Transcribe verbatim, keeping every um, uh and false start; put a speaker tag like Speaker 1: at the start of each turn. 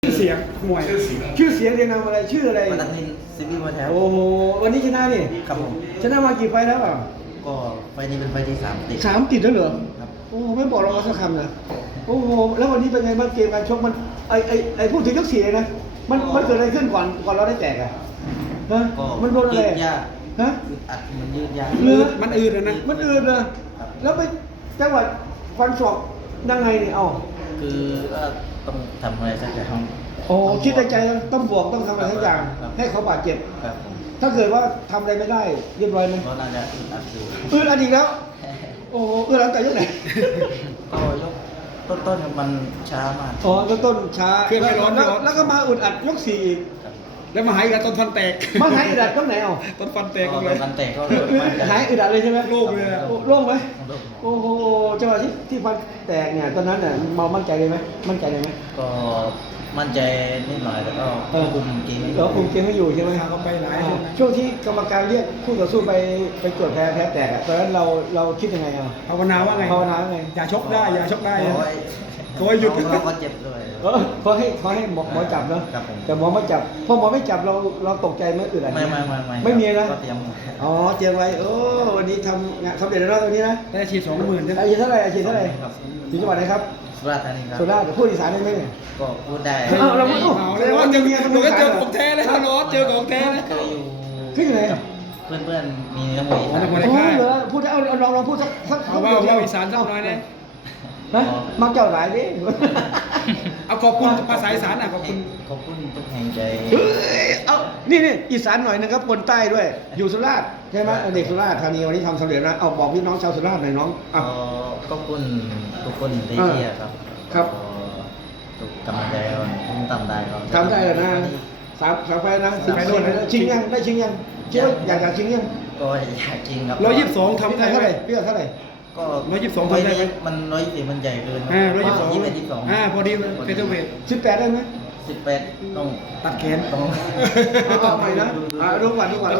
Speaker 1: ชื่อเสียงมวยชื่อเสียงเรียงนามอะไรชื่ออะไร
Speaker 2: มาตัดนินซิวี่มาแถว
Speaker 1: โอ้โหวันนี้ชนะนี่
Speaker 2: ครับผม
Speaker 1: ชนะมากี่ไฟแล้วอ่ะ
Speaker 2: ก็ไฟนี้เป็นไฟที่สามติด
Speaker 1: สามติดแล้วเหรอ
Speaker 2: ครับ
Speaker 1: โอ้ไม่บอกเราสักคำนะโอ้โหแล้ววันนี้เป็นไงบ้างเกมการชกมันไอไอไอพูดถึงยกสี่เลยนะมันมันเกิดอะไรขึ้นก่อนก่อนเราได้แตกอ่ะฮะมันโดนอะไร
Speaker 2: ยาก
Speaker 1: ฮะ
Speaker 2: อัดมันยืดยาก
Speaker 1: เลือดมันอืดนะมันอืดนะแล้วไปจังหวัดฟันศอกยังไงนี่เอ้า
Speaker 2: คือว่าต้องทำอะไรสักอย่าง
Speaker 1: โอ้คิดในใจต้องบวกต้องทำอะไรสักอย่างให้เขาบาดเจ็บ
Speaker 2: ครับผม
Speaker 1: ถ้าเกิดว่าทำอะไรไม่ได้เรียบร้อยไหม
Speaker 2: ก็น่าจะอึดอัดอยู่
Speaker 1: อืดอัดอีกแล้วโอ้โหอืดอัดแต่ยกไหน
Speaker 2: ก็ยกต้นๆมันช้ามาก
Speaker 1: อ๋อต้นต้นช้าเครื่องไม่ร้อนแล้วก็มาอึดอัดยกสี่อีก
Speaker 3: แล้วมาหายกับต้นฟันแตก
Speaker 1: มาหายอึดอัดยกไหนเอา
Speaker 3: ต้นฟันแตก
Speaker 2: ก็
Speaker 3: เลย
Speaker 2: ฟันแตกก็เลย
Speaker 1: หายอึดอัดเลยใช่ไหม
Speaker 3: โล่งเลย
Speaker 1: โล่งไหมโอ้โหจังหวะที่ที่ฟันแตกเนี่ยตอนนั้นเนี่ยเมามั่นใจเลยไหมมั่นใจเลยไหม
Speaker 2: ก็มั่นใจนิดหน่อยแล้วก็คุมเกมไม่
Speaker 1: เราคุมเกมไม่อยู่ใช่ไหม
Speaker 3: เขาไปหลาย
Speaker 1: ช่วงที่กรรมการเรียกคู่ต่อสู้ไปไปตรวจแพ้แพ้แตกอ่ะตอนนั้นเราเราคิดยังไงอ่ะ
Speaker 3: ภาวนาว่าไง
Speaker 1: ภาวนาว่าไง
Speaker 3: อย่าชกได้อย่าชกได้
Speaker 2: เขา
Speaker 3: ให้หยุด
Speaker 2: เขาก็เจ็บเลย
Speaker 1: เออพอให้พอให้หมอหมอจับเนาะแต่หมอไม่จับพอหมอไม่จับเราเราตกใจไหมอื่นอะไร
Speaker 2: ไม่ไม่ไม่ไม่
Speaker 1: ไม่มีนะ
Speaker 2: ก็เตรียม
Speaker 1: อ๋อเตรียมไว้โอ้วันนี้ทำงานสำเร็จแล้วนะตัวนี้นะ
Speaker 3: ได้ฉีดสองหมื่นใช่ไหม
Speaker 1: อาชีพเท่าไหร่อาชีพเท่าไหร่อยู่จังหวัดไหนครับ
Speaker 2: สุราษฎร์ธานีครับ
Speaker 1: สุราษฎร์พูดอีสานได้ไหมเนี่ย
Speaker 2: ก็พูดได้
Speaker 1: เราพูดแสดงว่าเมียทำ
Speaker 3: มึงก็
Speaker 1: อีสาน
Speaker 3: เจอของแท้เลยร้อนเจอของแท้เลย
Speaker 2: เคยอยู่
Speaker 1: ขึ้นอยู่ไหน
Speaker 2: เพื่อนเพื่อนมีนักมวยอีสาน
Speaker 1: โอ้เหรอพูดเอาลองลองพูดสักสัก
Speaker 3: เอาว่าเอาอีสานสักหน่อยเนี่ย
Speaker 1: ฮะมักเจ้าหลายดิ
Speaker 3: เอาขอบคุณภาษาอีสานอ่ะขอบคุณ
Speaker 2: ขอบคุณทุกแห่งใจ
Speaker 1: เอานี่นี่อีสานหน่อยนะครับคนใต้ด้วยอยู่สุราษฎร์ใช่ไหมเด็กสุราษฎร์ธานีวันนี้ทำสำเร็จนะเอาบอกพี่น้องชาวสุราษฎร์หน่อยน้องอ่ะ
Speaker 2: ขอบคุณทุกคนที่เชียร์ครับ
Speaker 1: ครับ
Speaker 2: ทุกกำลังใจผมทำได้ครับ
Speaker 1: ทำได้แล้วนะสามสามไฟนะสิบไฟโดนชิงยังได้ชิงยังคิดว่าอยากอยากชิงยัง
Speaker 2: ก็อยากจริงครับ
Speaker 3: ร้อยยี่สิบสองทำได้
Speaker 1: เท่าไหร่พี่เท่าไหร่
Speaker 2: ก็
Speaker 3: ร้อยยี่สิบสองทำได้ไหม
Speaker 2: มันร้อยยี่สิบมันใหญ่เกิน
Speaker 3: อ่าร้อยยี่สิบสอง
Speaker 2: ยี่สิบเอ็ดยี่สิบสอง
Speaker 3: อ่าพอดีเฟเธอร์เวท
Speaker 1: สิบแปดได้ไหม
Speaker 2: สิบแปดต้อง
Speaker 3: ตัดแขน
Speaker 2: ต้อง
Speaker 1: เอาใหม่นะดูก่อนดูก่อน